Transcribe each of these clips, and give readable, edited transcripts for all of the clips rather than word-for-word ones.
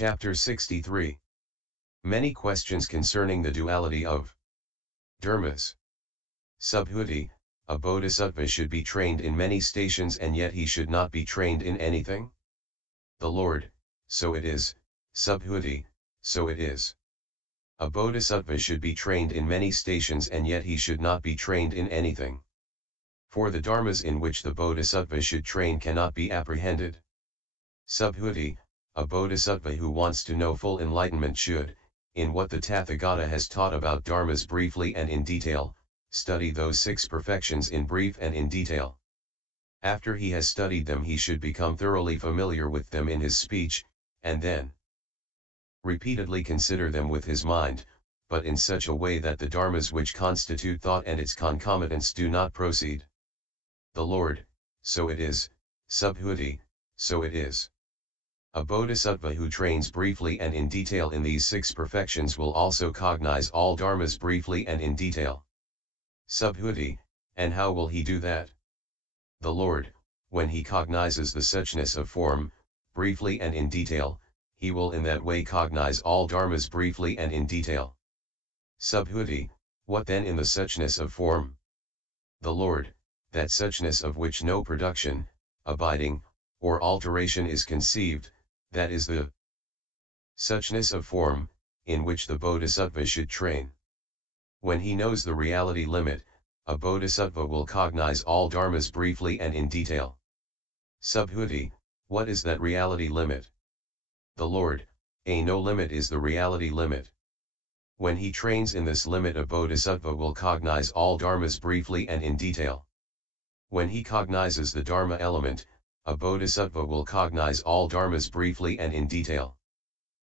Chapter 63. Many questions concerning the duality of dharmas. Subhuti, a bodhisattva should be trained in many stations and yet he should not be trained in anything? The Lord, so it is. Subhuti, so it is. A bodhisattva should be trained in many stations and yet he should not be trained in anything. For the dharmas in which the bodhisattva should train cannot be apprehended. Subhuti, a bodhisattva who wants to know full enlightenment should, in what the Tathagata has taught about dharmas briefly and in detail, study those 6 perfections in brief and in detail. After he has studied them he should become thoroughly familiar with them in his speech, and then repeatedly consider them with his mind, but in such a way that the dharmas which constitute thought and its concomitants do not proceed. The Lord, so it is. Subhuti, so it is. A bodhisattva who trains briefly and in detail in these 6 perfections will also cognize all dharmas briefly and in detail. Subhuti, and how will he do that? The Lord, when he cognizes the suchness of form, briefly and in detail, he will in that way cognize all dharmas briefly and in detail. Subhuti, what then in the suchness of form? The Lord, that suchness of which no production, abiding, or alteration is conceived, that is the suchness of form, in which the bodhisattva should train. When he knows the reality limit, a bodhisattva will cognize all dharmas briefly and in detail. Subhuti, what is that reality limit? The Lord, no limit is the reality limit. When he trains in this limit a bodhisattva will cognize all dharmas briefly and in detail. When he cognizes the dharma element, a bodhisattva will cognize all dharmas briefly and in detail.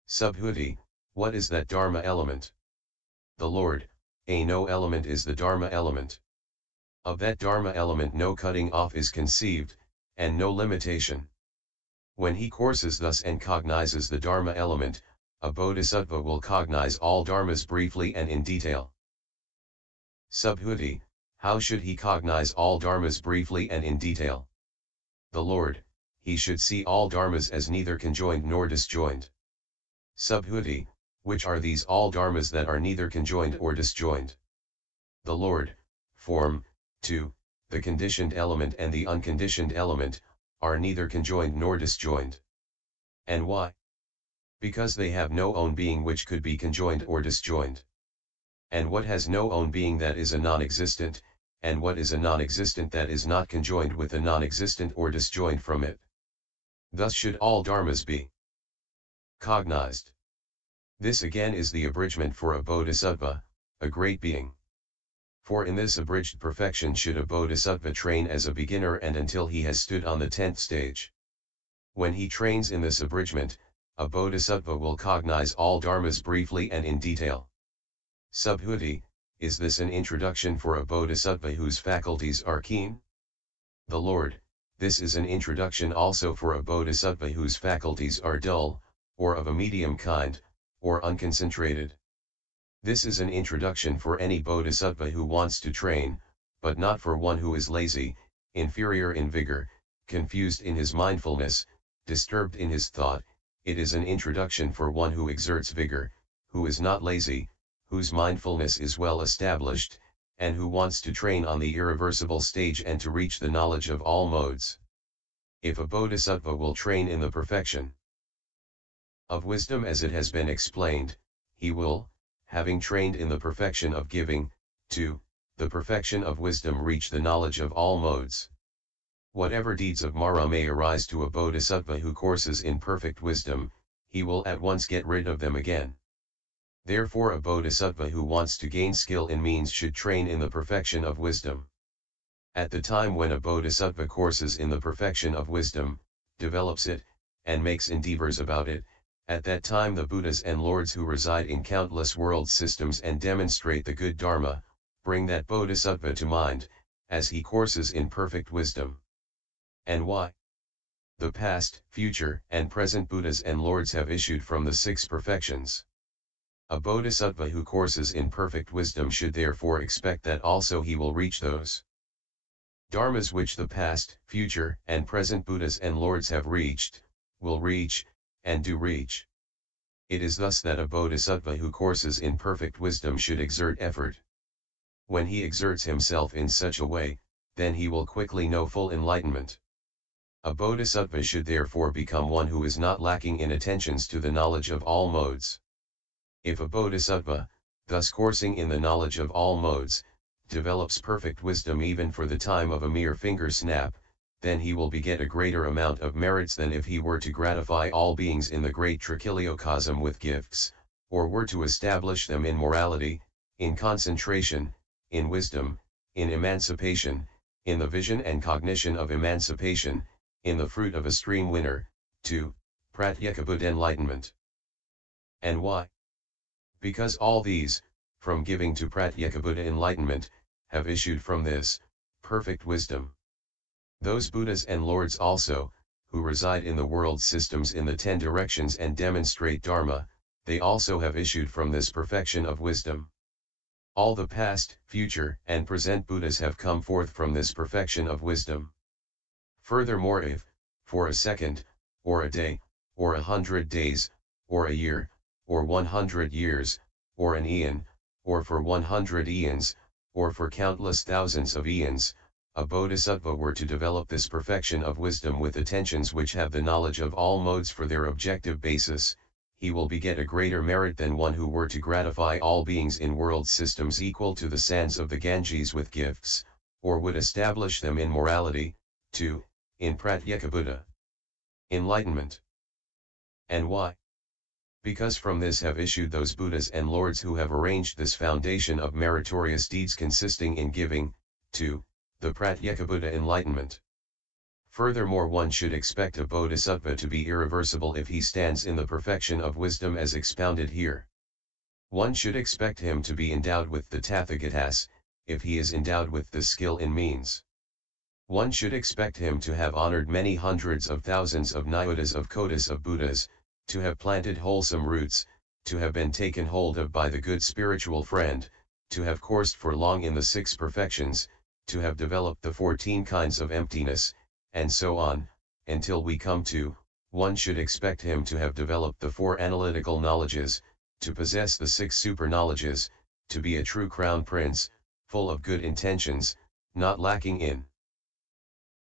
Subhuti, what is that dharma element? The Lord, no element is the dharma element. Of that dharma element no cutting off is conceived, and no limitation. When he courses thus and cognizes the dharma element, a bodhisattva will cognize all dharmas briefly and in detail. Subhuti, how should he cognize all dharmas briefly and in detail? The Lord, he should see all dharmas as neither conjoined nor disjoined. Subhuti, which are these all dharmas that are neither conjoined or disjoined? The Lord, form, 2, the conditioned element and the unconditioned element, are neither conjoined nor disjoined. And why? Because they have no own being which could be conjoined or disjoined. And what has no own being that is a non-existent, and what is a non-existent that is not conjoined with a non-existent or disjoined from it? Thus should all dharmas be cognized. This again is the abridgment for a bodhisattva, a great being. For in this abridged perfection should a bodhisattva train as a beginner and until he has stood on the 10th stage. When he trains in this abridgment, a bodhisattva will cognize all dharmas briefly and in detail. Subhuti, is this an introduction for a bodhisattva whose faculties are keen? The Lord, this is an introduction also for a bodhisattva whose faculties are dull, or of a medium kind, or unconcentrated. This is an introduction for any bodhisattva who wants to train, but not for one who is lazy, inferior in vigor, confused in his mindfulness, disturbed in his thought. It is an introduction for one who exerts vigor, who is not lazy, whose mindfulness is well established, and who wants to train on the irreversible stage and to reach the knowledge of all modes. If a bodhisattva will train in the perfection of wisdom as it has been explained, he will, having trained in the perfection of giving, to the perfection of wisdom reach the knowledge of all modes. Whatever deeds of Mara may arise to a bodhisattva who courses in perfect wisdom, he will at once get rid of them again. Therefore a bodhisattva who wants to gain skill in means should train in the perfection of wisdom. At the time when a bodhisattva courses in the perfection of wisdom, develops it, and makes endeavors about it, at that time the Buddhas and Lords who reside in countless world systems and demonstrate the good Dharma, bring that bodhisattva to mind, as he courses in perfect wisdom. And why? The past, future, and present Buddhas and Lords have issued from the 6 perfections. A bodhisattva who courses in perfect wisdom should therefore expect that also he will reach those dharmas which the past, future, and present Buddhas and Lords have reached, will reach, and do reach. It is thus that a bodhisattva who courses in perfect wisdom should exert effort. When he exerts himself in such a way, then he will quickly know full enlightenment. A bodhisattva should therefore become one who is not lacking in attentions to the knowledge of all modes. If a bodhisattva, thus coursing in the knowledge of all modes, develops perfect wisdom even for the time of a mere finger snap, then he will beget a greater amount of merits than if he were to gratify all beings in the great trichiliocosm with gifts, or were to establish them in morality, in concentration, in wisdom, in emancipation, in the vision and cognition of emancipation, in the fruit of a stream winner, to Pratyekabuddha enlightenment. And why? Because all these, from giving to Pratyekabuddha enlightenment, have issued from this perfect wisdom. Those Buddhas and Lords also, who reside in the world systems in the 10 directions and demonstrate Dharma, they also have issued from this perfection of wisdom. All the past, future, and present Buddhas have come forth from this perfection of wisdom. Furthermore, if, for a second, or a day, or 100 days, or a year, or 100 years, or an eon, or for 100 eons, or for countless thousands of eons, a bodhisattva were to develop this perfection of wisdom with attentions which have the knowledge of all modes for their objective basis, he will beget a greater merit than one who were to gratify all beings in world systems equal to the sands of the Ganges with gifts, or would establish them in morality, to, in Pratyekabuddha enlightenment. And why? Because from this have issued those Buddhas and Lords who have arranged this foundation of meritorious deeds consisting in giving, to, the Pratyekabuddha enlightenment. Furthermore, one should expect a bodhisattva to be irreversible if he stands in the perfection of wisdom as expounded here. One should expect him to be endowed with the Tathagatas, if he is endowed with the skill in means. One should expect him to have honored many hundreds of thousands of nyotas of kotis of Buddhas, to have planted wholesome roots, to have been taken hold of by the good spiritual friend, to have coursed for long in the 6 perfections, to have developed the 14 kinds of emptiness, and so on, until we come to, one should expect him to have developed the 4 analytical knowledges, to possess the 6 super knowledges, to be a true crown prince, full of good intentions, not lacking in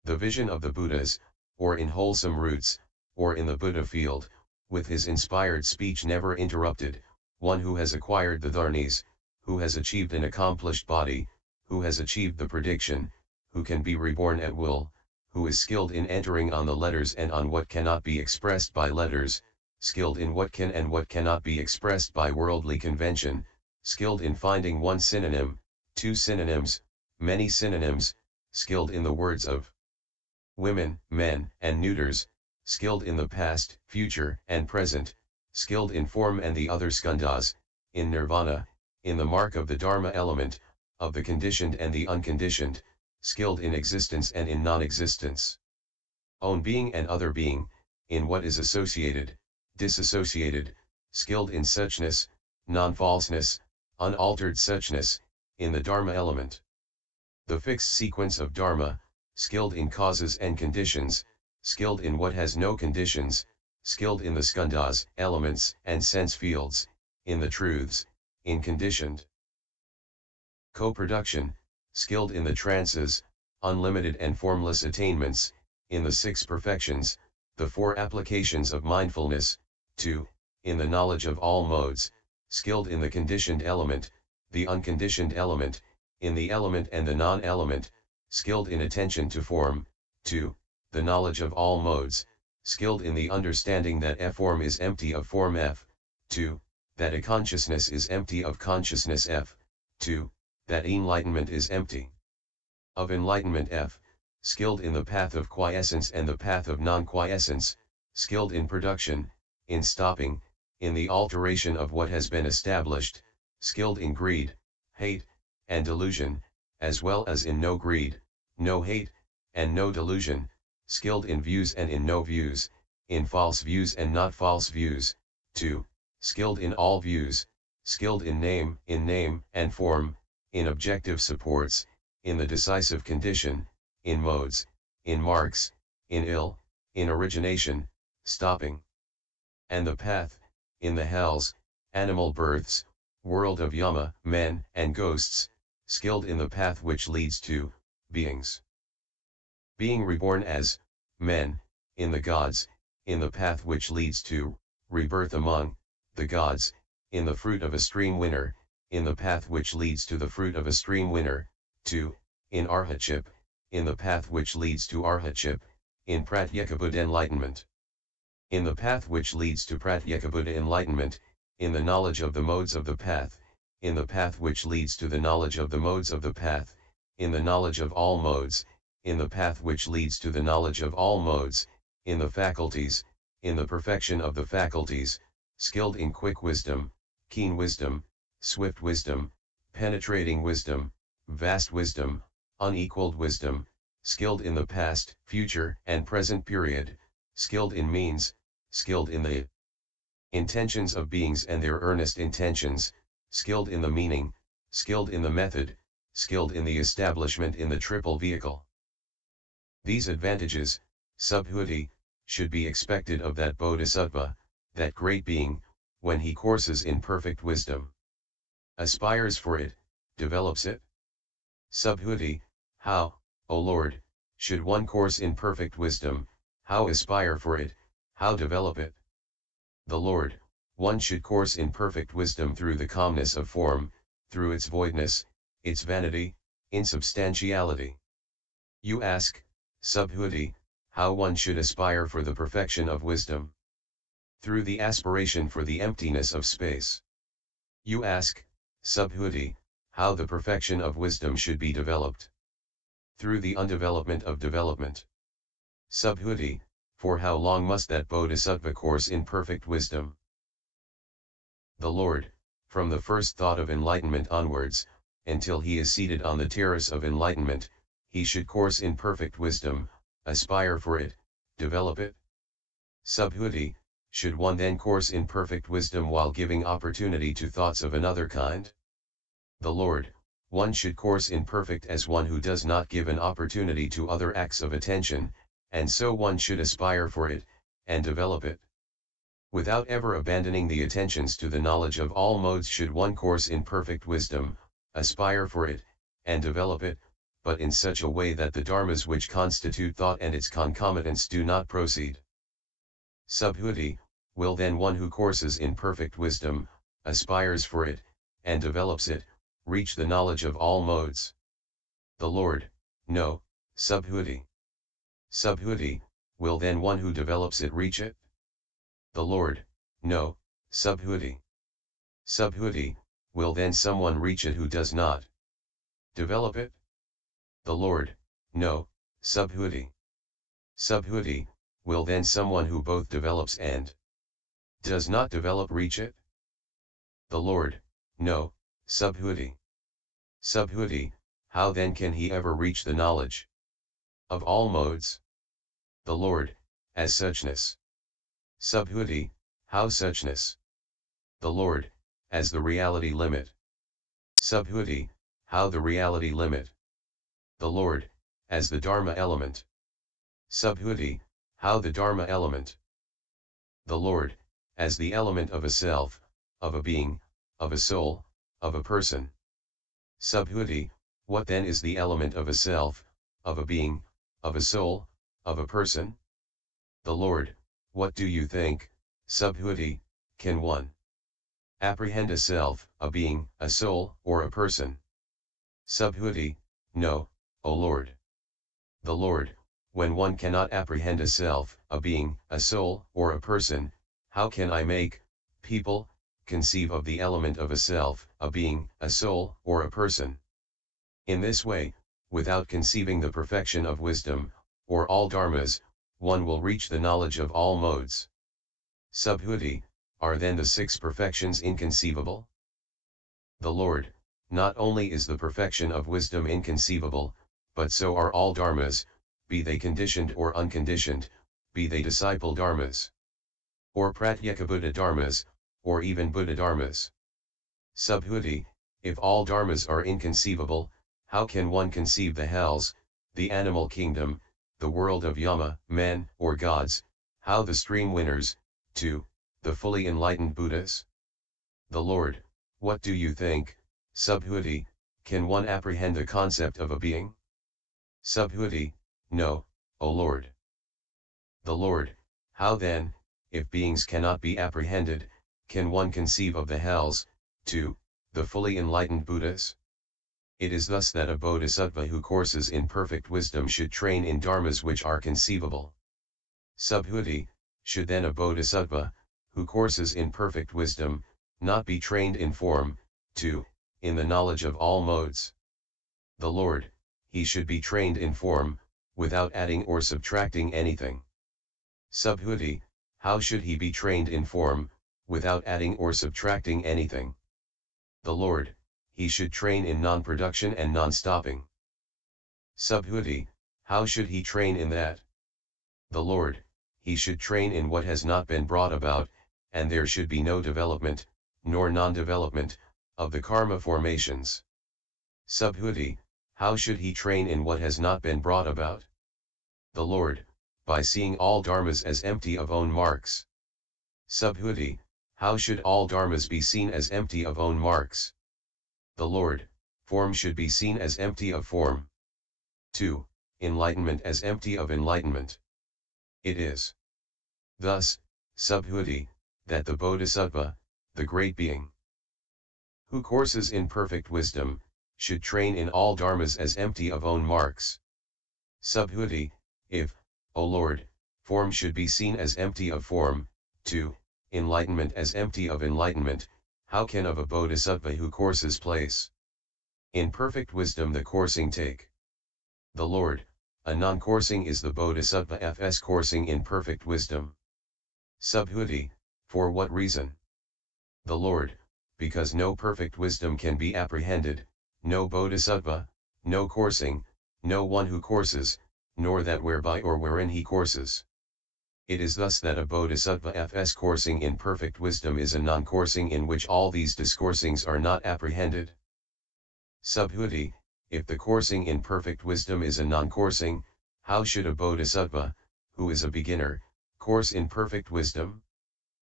the vision of the Buddhas, or in wholesome roots, or in the Buddha field, with his inspired speech never interrupted, one who has acquired the dharnis, who has achieved an accomplished body, who has achieved the prediction, who can be reborn at will, who is skilled in entering on the letters and on what cannot be expressed by letters, skilled in what can and what cannot be expressed by worldly convention, skilled in finding one synonym, 2 synonyms, many synonyms, skilled in the words of women, men, and neuters, skilled in the past, future, and present, skilled in form and the other skandhas, in nirvana, in the mark of the Dharma element, of the conditioned and the unconditioned, skilled in existence and in non-existence. Own being and other being, in what is associated, disassociated, skilled in suchness, non-falseness, unaltered suchness, in the Dharma element. The fixed sequence of Dharma, skilled in causes and conditions, skilled in what has no conditions, skilled in the skandhas, elements, and sense fields, in the truths, in conditioned co-production, skilled in the trances, unlimited and formless attainments, in the 6 perfections, the 4 applications of mindfulness, 2, in the knowledge of all modes, skilled in the conditioned element, the unconditioned element, in the element and the non-element, skilled in attention to form, 2, the knowledge of all modes, skilled in the understanding that F form is empty of form F, 2, that a consciousness is empty of consciousness F, 2, that enlightenment is empty of enlightenment F, skilled in the path of quiescence and the path of non-quiescence, skilled in production, in stopping, in the alteration of what has been established, skilled in greed, hate, and delusion, as well as in no greed, no hate, and no delusion, skilled in views and in no views, in false views and not false views, 2, skilled in all views, skilled in name and form, in objective supports, in the decisive condition, in modes, in marks, in ill, in origination, stopping, and the path, in the hells, animal births, world of Yama, men and ghosts, skilled in the path which leads to beings. Being reborn as men, in the gods, in the path which leads to rebirth among the gods, in the fruit of a stream winner, in the path which leads to the fruit of a stream winner, 2. In arhatship, in the path which leads to arhatship, in pratyekabuddha enlightenment. In the path which leads to pratyekabuddha enlightenment, in the knowledge of the modes of the path, in the path which leads to the knowledge of the modes of the path, in the knowledge of all modes, in the path which leads to the knowledge of all modes, in the faculties, in the perfection of the faculties, skilled in quick wisdom, keen wisdom, swift wisdom, penetrating wisdom, vast wisdom, unequaled wisdom, skilled in the past, future and present period, skilled in means, skilled in the intentions of beings and their earnest intentions, skilled in the meaning, skilled in the method, skilled in the establishment in the triple vehicle. These advantages, subhuti, should be expected of that bodhisattva, that great being, when he courses in perfect wisdom. Aspires for it, develops it. Subhuti, how, O Lord, should one course in perfect wisdom, how aspire for it, how develop it? The Lord, one should course in perfect wisdom through the calmness of form, through its voidness, its vanity, insubstantiality. You ask, subhuti, how one should aspire for the perfection of wisdom? Through the aspiration for the emptiness of space. You ask, subhuti, how the perfection of wisdom should be developed? Through the undevelopment of development. Subhuti, for how long must that bodhisattva course in perfect wisdom? The Lord, from the first thought of enlightenment onwards, until he is seated on the terrace of enlightenment, he should course in perfect wisdom, aspire for it, develop it. Subhuti, should one then course in perfect wisdom while giving opportunity to thoughts of another kind? The Lord, one should course in perfect as one who does not give an opportunity to other acts of attention, and so one should aspire for it, and develop it. Without ever abandoning the attentions to the knowledge of all modes should one course in perfect wisdom, aspire for it, and develop it, but in such a way that the dharmas which constitute thought and its concomitants do not proceed. Subhuti, will then one who courses in perfect wisdom, aspires for it, and develops it, reach the knowledge of all modes? The Lord, no, subhuti. Subhuti, will then one who develops it reach it? The Lord, no, subhuti. Subhuti, will then someone reach it who does not develop it? The Lord, no, subhuti. Subhuti, will then someone who both develops and does not develop reach it? The Lord, no, subhuti. Subhuti, how then can he ever reach the knowledge of all modes? The Lord, as suchness. Subhuti, how suchness? The Lord, as the reality limit. Subhuti, how the reality limit? The Lord, as the Dharma element. Subhuti, how the Dharma element? The Lord, as the element of a self, of a being, of a soul, of a person. Subhuti, what then is the element of a self, of a being, of a soul, of a person? The Lord, what do you think, subhuti, can one apprehend a self, a being, a soul, or a person? Subhuti, no, O Lord. The Lord, when one cannot apprehend a self, a being, a soul, or a person, how can I make people conceive of the element of a self, a being, a soul, or a person? In this way, without conceiving the perfection of wisdom, or all dharmas, one will reach the knowledge of all modes. Subhuti, are then the 6 perfections inconceivable? The Lord, not only is the perfection of wisdom inconceivable, but so are all dharmas, be they conditioned or unconditioned, be they disciple dharmas, or pratyekabuddha dharmas, or even Buddha dharmas. Subhuti, if all dharmas are inconceivable, how can one conceive the hells, the animal kingdom, the world of Yama, men, or gods, how the stream winners, 2, the fully enlightened Buddhas? The Lord, what do you think, Subhuti, can one apprehend the concept of a being? Subhuti, no, O Lord. The Lord, how then, if beings cannot be apprehended, can one conceive of the hells, too, the fully enlightened Buddhas? It is thus that a bodhisattva who courses in perfect wisdom should train in dharmas which are conceivable. Subhuti, should then a bodhisattva, who courses in perfect wisdom, not be trained in form, too, in the knowledge of all modes? The Lord, he should be trained in form, without adding or subtracting anything. Subhuti, how should he be trained in form, without adding or subtracting anything? The Lord, he should train in non-production and non-stopping. Subhuti, how should he train in that? The Lord, he should train in what has not been brought about, and there should be no development, nor non-development, of the karma formations. Subhuti, how should he train in what has not been brought about? The Lord, by seeing all dharmas as empty of own marks. Subhuti, how should all dharmas be seen as empty of own marks? The Lord, form should be seen as empty of form. 2. Enlightenment as empty of enlightenment. It is thus, Subhuti, that the Bodhisattva, the great being, who courses in perfect wisdom, should train in all dharmas as empty of own marks. Subhuti, if, O Lord, form should be seen as empty of form, 2. Enlightenment as empty of enlightenment, how can of a bodhisattva who courses place in perfect wisdom the coursing take? The Lord, a non-coursing is the bodhisattva coursing in perfect wisdom. Subhuti, for what reason? The Lord, because no perfect wisdom can be apprehended, no bodhisattva, no coursing, no one who courses, nor that whereby or wherein he courses. It is thus that a bodhisattva coursing in perfect wisdom is a non-coursing in which all these discoursings are not apprehended. Subhuti, if the coursing in perfect wisdom is a non-coursing, how should a bodhisattva, who is a beginner, course in perfect wisdom?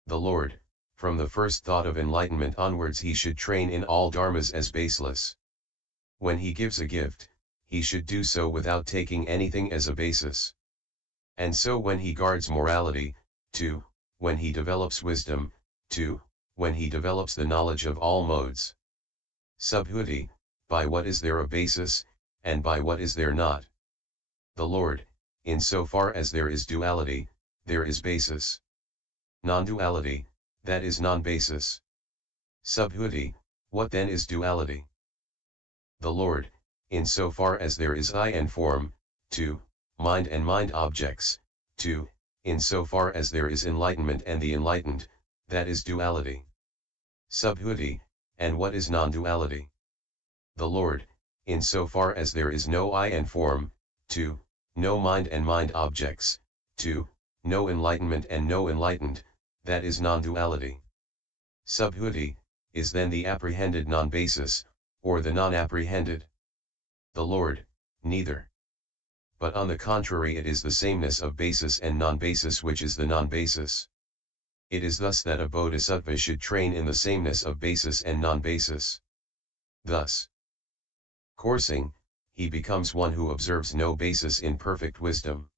The Lord, from the first thought of enlightenment onwards he should train in all dharmas as baseless. When he gives a gift, he should do so without taking anything as a basis. And so when he guards morality, 2, when he develops wisdom, 2, when he develops the knowledge of all modes. Subhuti, by what is there a basis, and by what is there not? The Lord, in so far as there is duality, there is basis. Non-duality, that is non-basis. Subhuti, what then is duality? The Lord, in so far as there is I and form, 2, mind and mind objects, 2, in so far as there is enlightenment and the enlightened, that is duality. Subhuti, and what is non-duality? The Lord, in so far as there is no I and form, 2, no mind and mind objects, 2, no enlightenment and no enlightened, that is non-duality. Subhuti, is then the apprehended non-basis, or the non-apprehended? The Lord, neither. But on the contrary it is the sameness of basis and non-basis which is the non-basis. It is thus that a bodhisattva should train in the sameness of basis and non-basis. Thus, coursing, he becomes one who observes no basis in perfect wisdom.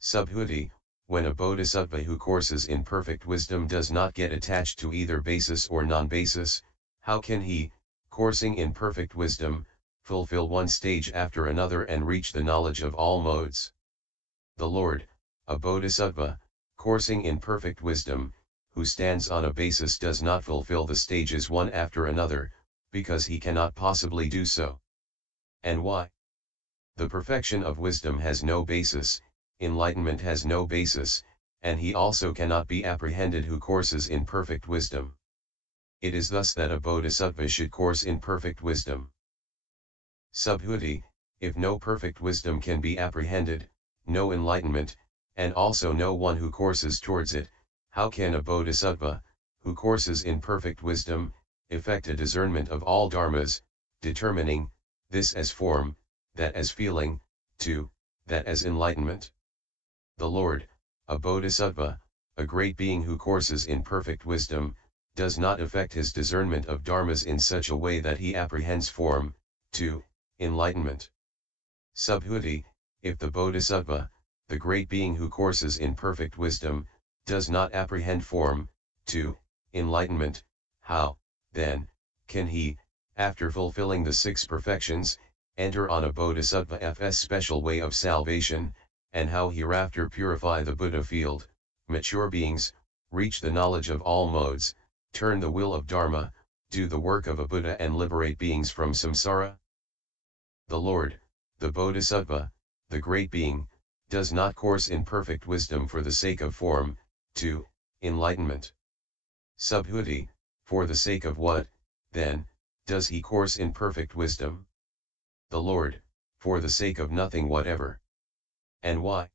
Subhuti, when a bodhisattva who courses in perfect wisdom does not get attached to either basis or non-basis, how can he, coursing in perfect wisdom, fulfill one stage after another and reach the knowledge of all modes? The Lord, a bodhisattva, coursing in perfect wisdom, who stands on a basis does not fulfill the stages one after another, because he cannot possibly do so. And why? The perfection of wisdom has no basis, enlightenment has no basis, and he also cannot be apprehended who courses in perfect wisdom. It is thus that a bodhisattva should course in perfect wisdom. Subhuti, if no perfect wisdom can be apprehended, no enlightenment, and also no one who courses towards it, how can a bodhisattva, who courses in perfect wisdom, effect a discernment of all dharmas, determining, this as form, that as feeling, 2, that as enlightenment? The Lord, a bodhisattva, a great being who courses in perfect wisdom, does not affect his discernment of dharmas in such a way that he apprehends form, to enlightenment. Subhuti, if the Bodhisattva, the great being who courses in perfect wisdom, does not apprehend form, to enlightenment, how, then, can he, after fulfilling the 6 perfections, enter on a Bodhisattva's special way of salvation, and how hereafter purify the Buddha field, mature beings, reach the knowledge of all modes, turn the will of Dharma, do the work of a Buddha and liberate beings from samsara? The Lord, the Bodhisattva, the great being, does not course in perfect wisdom for the sake of form, to enlightenment. Subhuti, for the sake of what, then, does he course in perfect wisdom? The Lord, for the sake of nothing whatever. And why?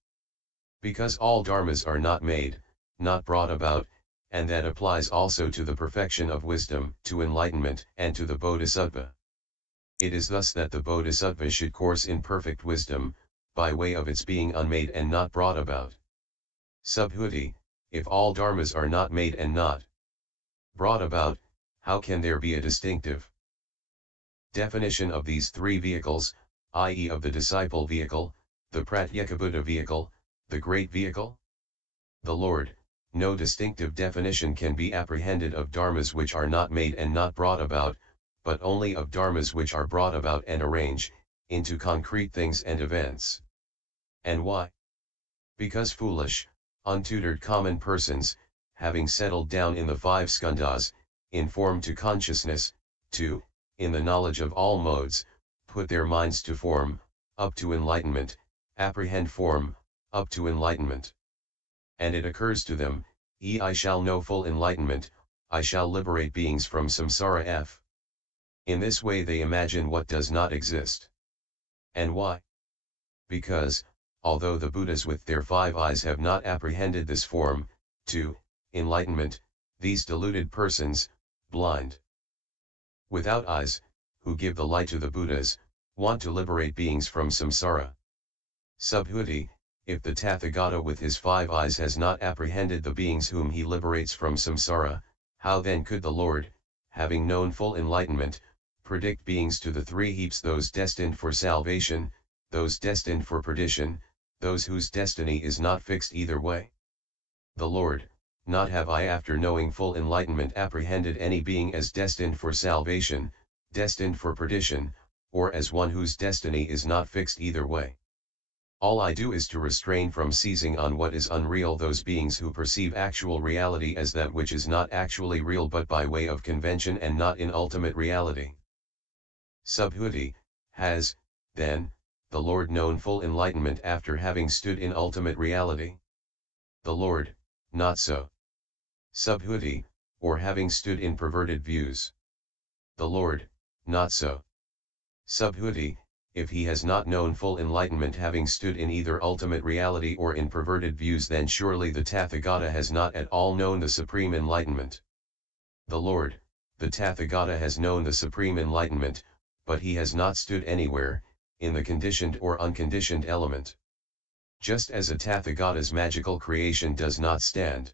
Because all dharmas are not made, not brought about, and that applies also to the perfection of wisdom, to enlightenment, and to the Bodhisattva. It is thus that the Bodhisattva should course in perfect wisdom, by way of its being unmade and not brought about. Subhuti, if all dharmas are not made and not brought about, how can there be a distinctive definition of these 3 vehicles, i.e. of the disciple vehicle, the Pratyekabuddha vehicle, the great vehicle? The Lord, no distinctive definition can be apprehended of dharmas which are not made and not brought about, but only of dharmas which are brought about and arrange, into concrete things and events. And why? Because foolish, untutored common persons, having settled down in the 5 skandhas, in form to consciousness, to, in the knowledge of all modes, put their minds to form, up to enlightenment, apprehend form, up to enlightenment. And it occurs to them, I shall know full enlightenment, I shall liberate beings from samsara f. In this way they imagine what does not exist. And why? Because, although the Buddhas with their 5 eyes have not apprehended this form, to enlightenment, these deluded persons, blind, without eyes, who give the light to the Buddhas, want to liberate beings from samsara. Subhuti, if the Tathagata with his 5 eyes has not apprehended the beings whom he liberates from samsara, how then could the Lord, having known full enlightenment, predict beings to the 3 heaps, those destined for salvation, those destined for perdition, those whose destiny is not fixed either way? The Lord, not have I after knowing full enlightenment apprehended any being as destined for salvation, destined for perdition, or as one whose destiny is not fixed either way. All I do is to restrain from seizing on what is unreal those beings who perceive actual reality as that which is not actually real but by way of convention and not in ultimate reality. Subhuti, has, then, the Lord known full enlightenment after having stood in ultimate reality? The Lord, not so. Subhuti, or having stood in perverted views? The Lord, not so. Subhuti, if he has not known full enlightenment having stood in either ultimate reality or in perverted views, then surely the Tathagata has not at all known the supreme enlightenment. The Lord, the Tathagata has known the supreme enlightenment, but he has not stood anywhere, in the conditioned or unconditioned element. Just as a Tathagata's magical creation does not stand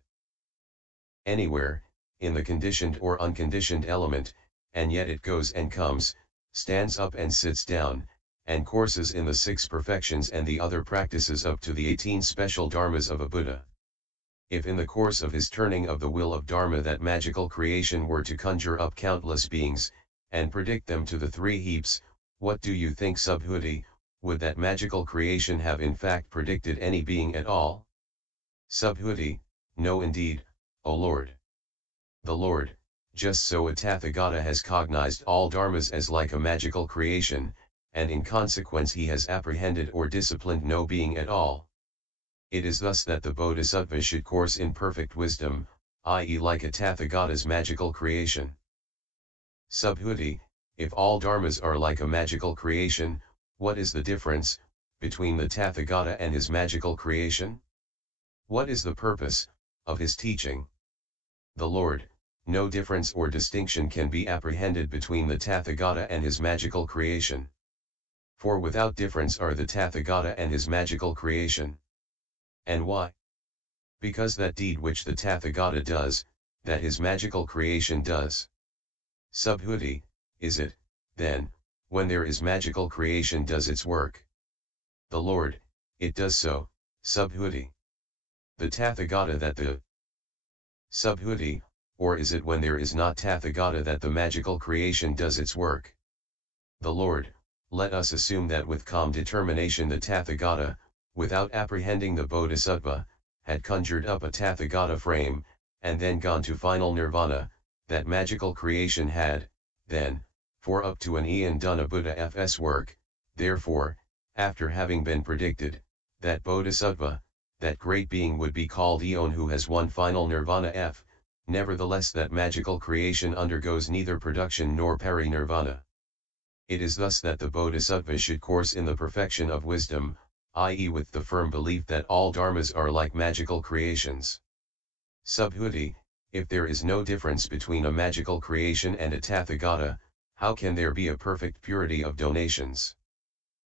anywhere, in the conditioned or unconditioned element, and yet it goes and comes, stands up and sits down, and courses in the 6 perfections and the other practices up to the 18 special dharmas of a Buddha. If in the course of his turning of the will of Dharma that magical creation were to conjure up countless beings, and predict them to the 3 heaps, what do you think, Subhuti, would that magical creation have in fact predicted any being at all? Subhuti, no indeed, O Lord. The Lord, just so a Tathagata has cognized all dharmas as like a magical creation, and in consequence he has apprehended or disciplined no being at all. It is thus that the Bodhisattva should course in perfect wisdom, i.e. like a Tathagata's magical creation. Subhuti, if all dharmas are like a magical creation, what is the difference between the Tathagata and his magical creation? What is the purpose of his teaching? The Lord, no difference or distinction can be apprehended between the Tathagata and his magical creation. For without difference are the Tathagata and his magical creation. And why? Because that deed which the Tathagata does, that his magical creation does. Subhuti, is it, then, when there is magical creation does its work. The Lord, it does so, Subhuti. The Tathagata that the Subhuti, or is it when there is not Tathagata that the magical creation does its work? The Lord, let us assume that with calm determination the Tathagata, without apprehending the Bodhisattva, had conjured up a Tathagata frame, and then gone to final nirvana, that magical creation had, then, for up to an eon done a Buddha f's work, therefore, after having been predicted, that Bodhisattva, that great being would be called eon who has won final nirvana f, nevertheless that magical creation undergoes neither production nor pari-nirvana. It is thus that the Bodhisattva should course in the perfection of wisdom, i.e. with the firm belief that all dharmas are like magical creations. Subhuti, if there is no difference between a magical creation and a Tathagata, how can there be a perfect purity of donations?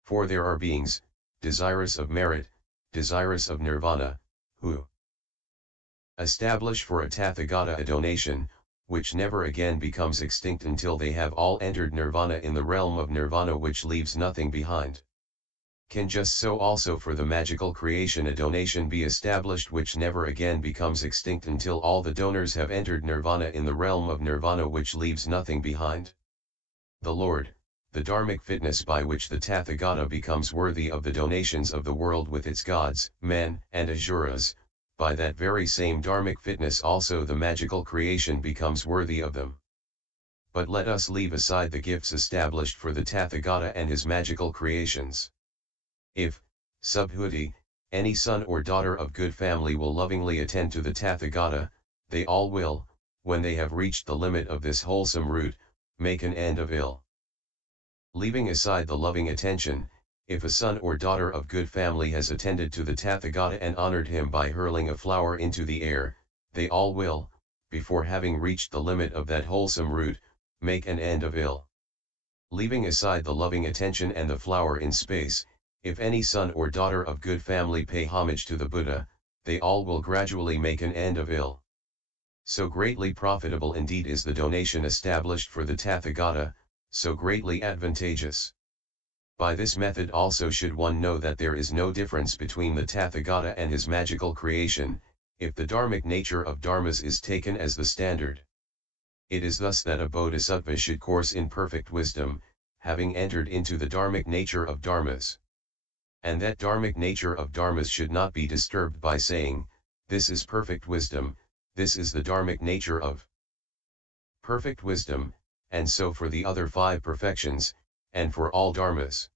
For there are beings, desirous of merit, desirous of nirvana, who establish for a Tathagata a donation, which never again becomes extinct until they have all entered nirvana in the realm of nirvana which leaves nothing behind. Can just so also for the magical creation a donation be established which never again becomes extinct until all the donors have entered nirvana in the realm of nirvana which leaves nothing behind? The Lord, the dharmic fitness by which the Tathagata becomes worthy of the donations of the world with its gods, men, and asuras, by that very same dharmic fitness also the magical creation becomes worthy of them. But let us leave aside the gifts established for the Tathagata and his magical creations. If, Subhuti, any son or daughter of good family will lovingly attend to the Tathagata, they all will, when they have reached the limit of this wholesome route, make an end of ill. Leaving aside the loving attention, if a son or daughter of good family has attended to the Tathagata and honored him by hurling a flower into the air, they all will, before having reached the limit of that wholesome route, make an end of ill. Leaving aside the loving attention and the flower in space, if any son or daughter of good family pay homage to the Buddha, they all will gradually make an end of ill. So greatly profitable indeed is the donation established for the Tathagata, so greatly advantageous. By this method also should one know that there is no difference between the Tathagata and his magical creation, if the dharmic nature of dharmas is taken as the standard. It is thus that a bodhisattva should course in perfect wisdom, having entered into the dharmic nature of dharmas. And that dharmic nature of dharmas should not be disturbed by saying, this is perfect wisdom, this is the dharmic nature of perfect wisdom, and so for the other 5 perfections, and for all dharmas.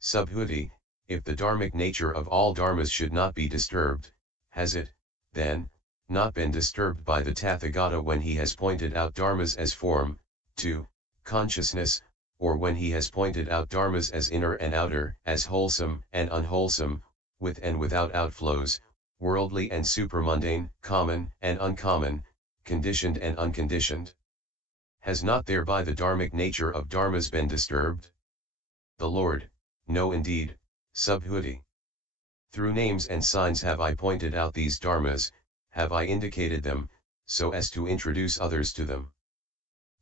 Subhuti, if the dharmic nature of all dharmas should not be disturbed, has it, then, not been disturbed by the Tathagata when he has pointed out dharmas as form, 2, consciousness, or when he has pointed out dharmas as inner and outer, as wholesome and unwholesome, with and without outflows, worldly and supramundane, common and uncommon, conditioned and unconditioned? Has not thereby the dharmic nature of dharmas been disturbed? The Lord, no indeed, Subhuti. Through names and signs have I pointed out these dharmas, have I indicated them, so as to introduce others to them.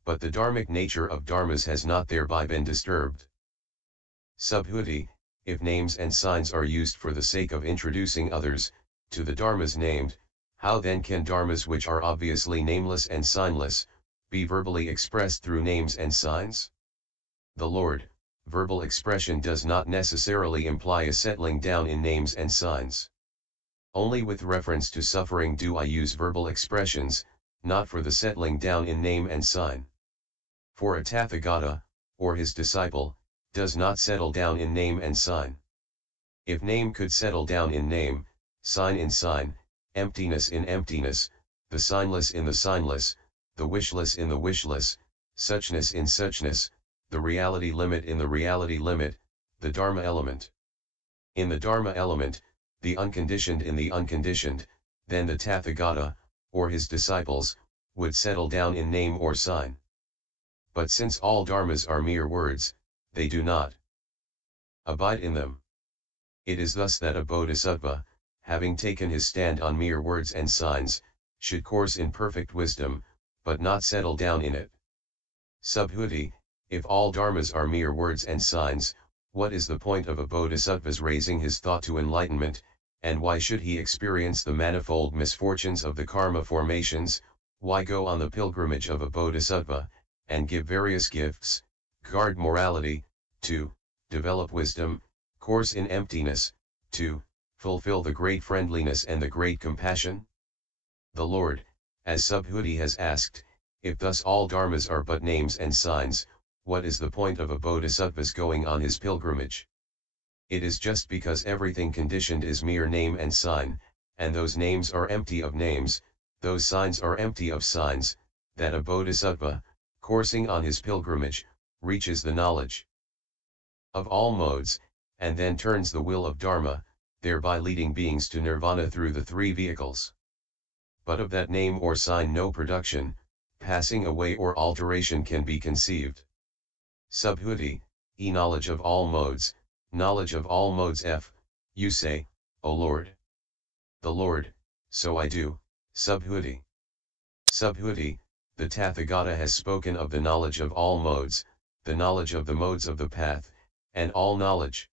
But the dharmic nature of dharmas has not thereby been disturbed. Subhuti, if names and signs are used for the sake of introducing others, to the dharmas named, how then can dharmas which are obviously nameless and signless, be verbally expressed through names and signs? The Lord, verbal expression does not necessarily imply a settling down in names and signs. Only with reference to suffering do I use verbal expressions, not for the settling down in name and sign. For a Tathagata, or his disciple, does not settle down in name and sign. If name could settle down in name, sign in sign, emptiness in emptiness, the signless in the signless, the wishless in the wishless, suchness in suchness, the reality limit in the reality limit, the Dharma element in the Dharma element, the unconditioned in the unconditioned, then the Tathagata, or his disciples, would settle down in name or sign. But since all dharmas are mere words, they do not abide in them. It is thus that a bodhisattva, having taken his stand on mere words and signs, should course in perfect wisdom, but not settle down in it. Subhuti, if all dharmas are mere words and signs, what is the point of a bodhisattva's raising his thought to enlightenment, and why should he experience the manifold misfortunes of the karma formations? Why go on the pilgrimage of a bodhisattva, and give various gifts, guard morality, to develop wisdom, course in emptiness, to fulfill the great friendliness and the great compassion? The Lord, as Subhuti has asked, if thus all dharmas are but names and signs, what is the point of a bodhisattva's going on his pilgrimage? It is just because everything conditioned is mere name and sign, and those names are empty of names, those signs are empty of signs, that a bodhisattva, coursing on his pilgrimage, reaches the knowledge of all modes, and then turns the will of Dharma, thereby leading beings to nirvana through the three vehicles. But of that name or sign no production, passing away or alteration can be conceived. Subhuti, knowledge of all modes, knowledge of all modes. You say, O Lord. The Lord, so I do, Subhuti. Subhuti, the Tathagata has spoken of the knowledge of all modes, the knowledge of the modes of the path, and all knowledge.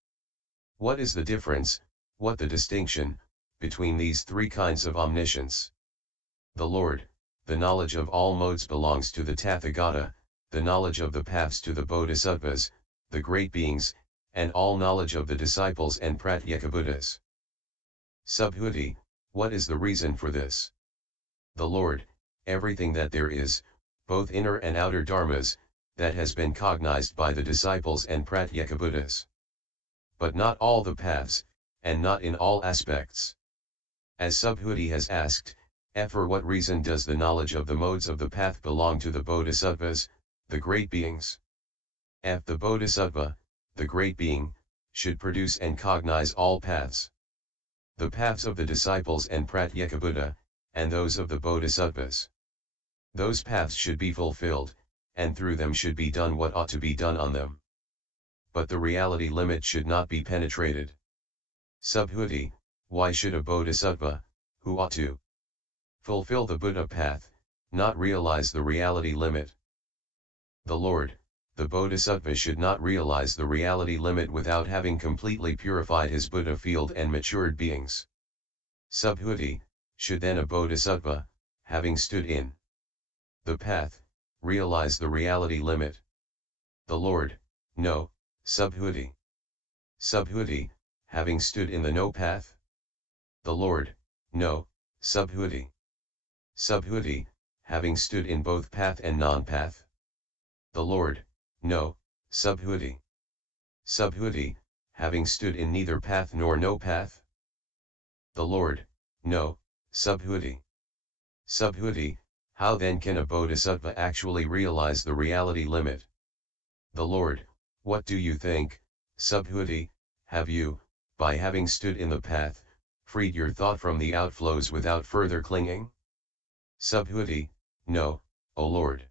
What is the difference, what the distinction, between these three kinds of omniscience? The Lord, the knowledge of all modes belongs to the Tathagata, the knowledge of the paths to the bodhisattvas, the great beings, and all knowledge of the disciples and pratyekabuddhas. Subhuti, what is the reason for this? The Lord, everything that there is, both inner and outer dharmas, that has been cognized by the disciples and pratyekabuddhas. But not all the paths, and not in all aspects. As Subhuti has asked, for what reason does the knowledge of the modes of the path belong to the bodhisattvas, the great beings? The bodhisattva, the great being, should produce and cognize all paths. The paths of the disciples and pratyekabuddha, and those of the bodhisattvas. Those paths should be fulfilled, and through them should be done what ought to be done on them. But the reality limit should not be penetrated. Subhuti, why should a bodhisattva, who ought to fulfill the Buddha path, not realize the reality limit? The Lord, the bodhisattva should not realize the reality limit without having completely purified his Buddha field and matured beings. Subhuti, should then a bodhisattva, having stood in the path, realize the reality limit? The Lord, no, Subhuti. Subhuti, having stood in the no path? The Lord, no, Subhuti. Subhuti, having stood in both path and non-path? The Lord, no, Subhuti. Subhuti, having stood in neither path nor no path? The Lord, no, Subhuti. Subhuti, how then can a bodhisattva actually realize the reality limit? The Lord, what do you think, Subhuti, have you, by having stood in the path, freed your thought from the outflows without further clinging? Subhuti, no, O Lord.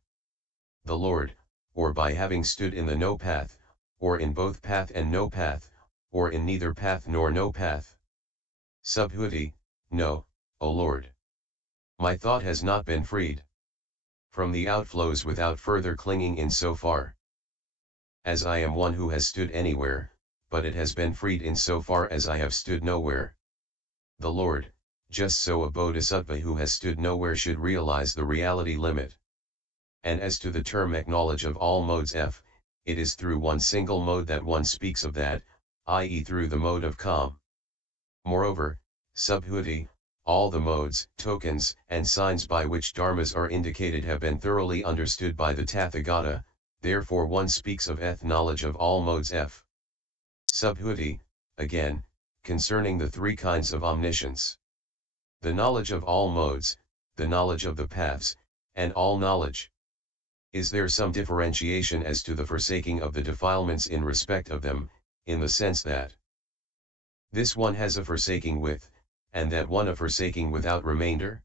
The Lord, or by having stood in the no path, or in both path and no path, or in neither path nor no path? Subhuti, no, O Lord. My thought has not been freed from the outflows without further clinging in so far as I am one who has stood anywhere, but it has been freed in so far as I have stood nowhere. The Lord, just so a bodhisattva who has stood nowhere should realize the reality limit. And as to the term knowledge of all modes, it is through one single mode that one speaks of that, i.e. through the mode of calm. Moreover, Subhuti, all the modes, tokens, and signs by which dharmas are indicated have been thoroughly understood by the Tathagata, therefore one speaks of knowledge of all modes. Subhuti, again, concerning the three kinds of omniscience. The knowledge of all modes, the knowledge of the paths, and all knowledge. Is there some differentiation as to the forsaking of the defilements in respect of them, in the sense that this one has a forsaking with, and that one a forsaking without remainder?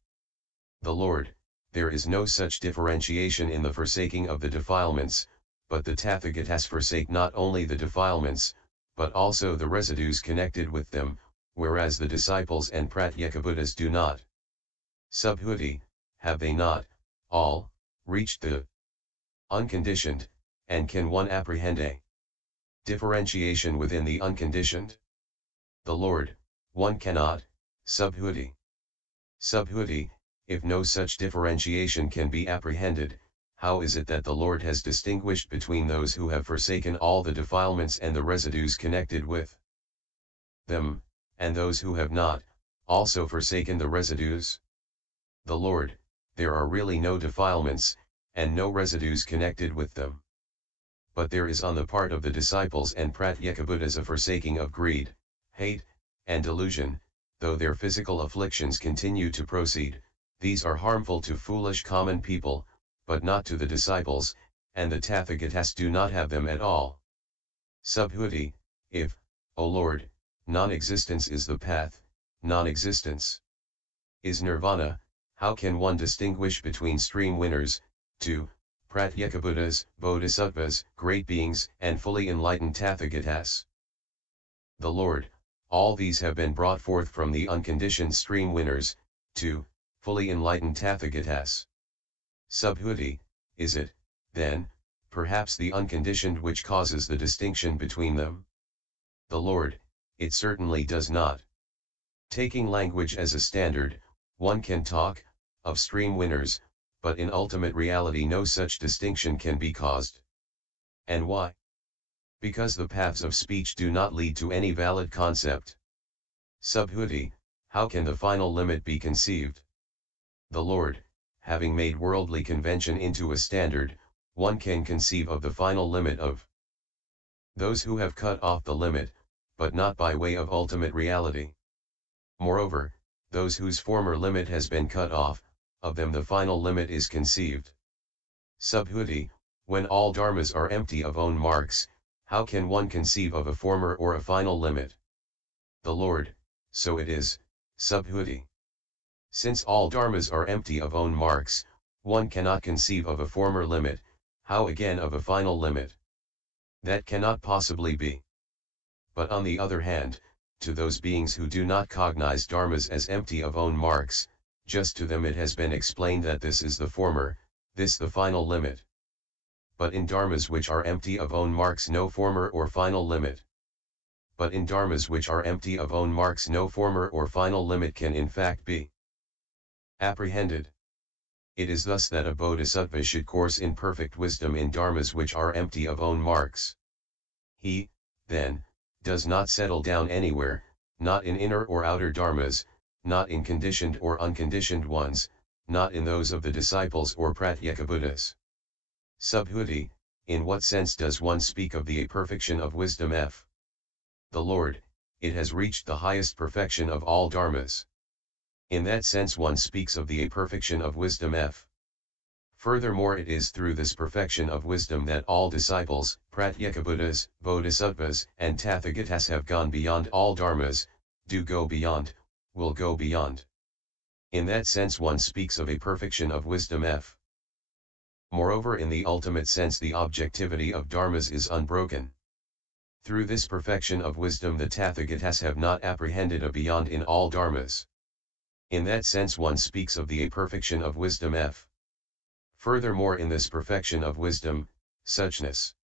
The Lord, there is no such differentiation in the forsaking of the defilements, but the Tathagatas forsake not only the defilements, but also the residues connected with them, whereas the disciples and Pratyekabuddhas do not. Subhuti, have they not, all, reached the unconditioned, and can one apprehend a differentiation within the unconditioned? The Lord, one cannot, Subhuti. Subhuti, if no such differentiation can be apprehended, how is it that the Lord has distinguished between those who have forsaken all the defilements and the residues connected with them, and those who have not, also forsaken the residues? The Lord, there are really no defilements, and no residues connected with them. But there is on the part of the disciples and Pratyekabuddhas a forsaking of greed, hate, and delusion. Though their physical afflictions continue to proceed, these are harmful to foolish common people, but not to the disciples, and the Tathagatas do not have them at all. Subhuti, if, O Lord, non-existence is the path, non-existence is nirvana, how can one distinguish between stream winners, 2, Pratyekabuddhas, Bodhisattvas, great beings, and fully enlightened Tathagatas? The Lord, all these have been brought forth from the unconditioned stream winners, 2, fully enlightened Tathagatas. Subhuti, is it, then, perhaps the unconditioned which causes the distinction between them? The Lord, it certainly does not. Taking language as a standard, one can talk of stream winners, but in ultimate reality no such distinction can be caused. And why? Because the paths of speech do not lead to any valid concept. Subhuti, how can the final limit be conceived? The Lord, having made worldly convention into a standard, one can conceive of the final limit of those who have cut off the limit, but not by way of ultimate reality. Moreover, those whose former limit has been cut off, of them the final limit is conceived. Subhuti, when all dharmas are empty of own marks, how can one conceive of a former or a final limit? The Lord, so it is, Subhuti. Since all dharmas are empty of own marks, one cannot conceive of a former limit, how again of a final limit? That cannot possibly be. But on the other hand, to those beings who do not cognize dharmas as empty of own marks, just to them it has been explained that this is the former, this the final limit. But in dharmas which are empty of own marks no former or final limit. But in dharmas which are empty of own marks no former or final limit can in fact be apprehended. It is thus that a bodhisattva should course in perfect wisdom in dharmas which are empty of own marks. He, then, does not settle down anywhere, not in inner or outer dharmas, not in conditioned or unconditioned ones, not in those of the disciples or Pratyekabuddhas. Subhuti, in what sense does one speak of the perfection of wisdom f? The Lord, it has reached the highest perfection of all dharmas. In that sense one speaks of the perfection of wisdom f. Furthermore, it is through this perfection of wisdom that all disciples, Pratyekabuddhas, Bodhisattvas, and Tathagatas have gone beyond all dharmas, do go beyond, will go beyond. In that sense one speaks of a perfection of wisdom f. Moreover, in the ultimate sense the objectivity of dharmas is unbroken. Through this perfection of wisdom the Tathagatas have not apprehended a beyond in all dharmas. In that sense one speaks of the perfection of wisdom f. Furthermore, in this perfection of wisdom, suchness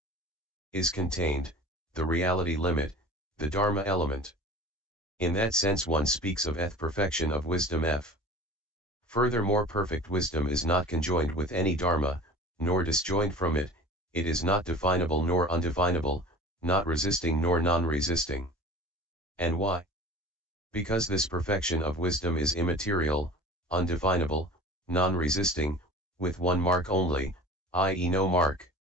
is contained, the reality limit, the dharma element. In that sense one speaks of perfection of wisdom f. Furthermore, perfect wisdom is not conjoined with any dharma, nor disjoined from it, it is not definable nor undefinable, not resisting nor non-resisting. And why? Because this perfection of wisdom is immaterial, undefinable, non-resisting, with one mark only, i.e. no mark.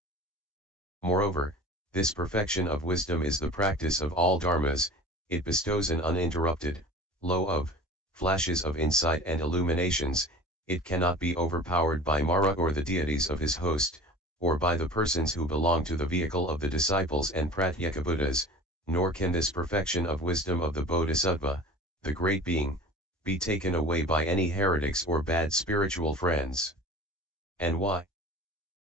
Moreover, this perfection of wisdom is the practice of all dharmas, it bestows an uninterrupted flow of flashes of insight and illuminations, it cannot be overpowered by Mara or the deities of his host, or by the persons who belong to the vehicle of the disciples and Pratyekabuddhas, nor can this perfection of wisdom of the Bodhisattva, the great being, be taken away by any heretics or bad spiritual friends. And why?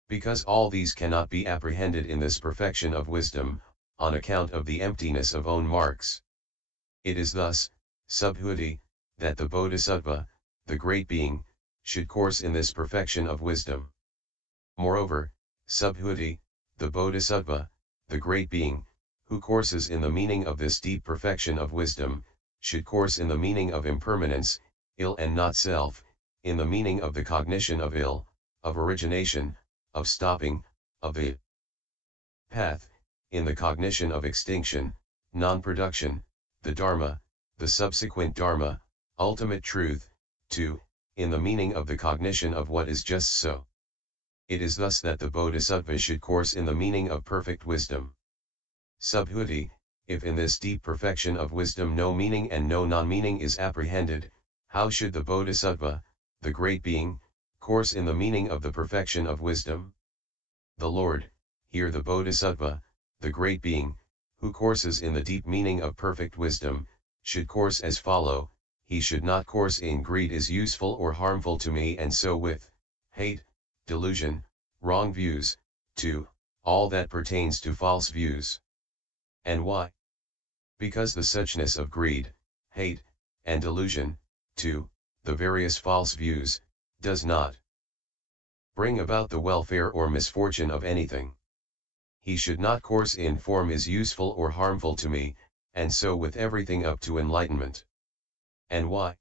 Because all these cannot be apprehended in this perfection of wisdom, on account of the emptiness of own marks. It is thus, Subhuti, that the Bodhisattva, the great being, should course in this perfection of wisdom. Moreover, Subhuti, the Bodhisattva, the great being, who courses in the meaning of this deep perfection of wisdom, should course in the meaning of impermanence, ill and not self, in the meaning of the cognition of ill, of origination, of stopping, of the path, in the cognition of extinction, non-production, the Dharma, the subsequent Dharma, ultimate truth, 2, in the meaning of the cognition of what is just so. It is thus that the Bodhisattva should course in the meaning of perfect wisdom. Subhuti, if in this deep perfection of wisdom no meaning and no non-meaning is apprehended, how should the Bodhisattva, the great being, course in the meaning of the perfection of wisdom? The Lord, here the Bodhisattva, the great being, who courses in the deep meaning of perfect wisdom, should course as follow: he should not course in greed is useful or harmful to me, and so with hate, delusion, wrong views, 2, all that pertains to false views. And why? Because the suchness of greed, hate, and delusion, 2, the various false views, does not bring about the welfare or misfortune of anything. He should not course in form is useful or harmful to me, and so with everything up to enlightenment. And why?